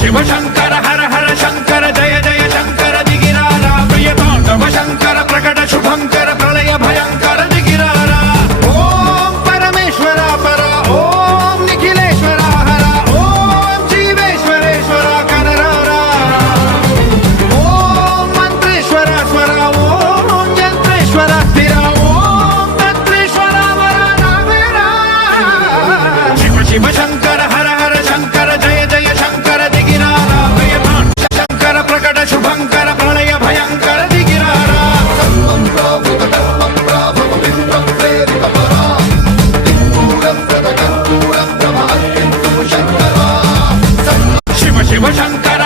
शिव शंकर हर हर शंकर जय जय शंकर दिगिरारा प्रियतांडव शंकर प्रकट शुभंकर प्रलय भयंकर दिगिरारा ओम परमेश्वरा परा ओम निखिलेश्वरा हरा ओम जीवेश्वरेश्वरा कनरारा ओम मंत्रेश्वरा स्वरा ओम यंत्रेश्वरा स्थिरा ओम तंत्रेश्वरा वरा नावेरा शिव शिव शंकर हर हर शंकर जय जय शंकर दिगिरारा प्रियतांडव शंकर प्रकट शुभंकर प्रलय भयंकर दिगिरारा शिव शिव शंकर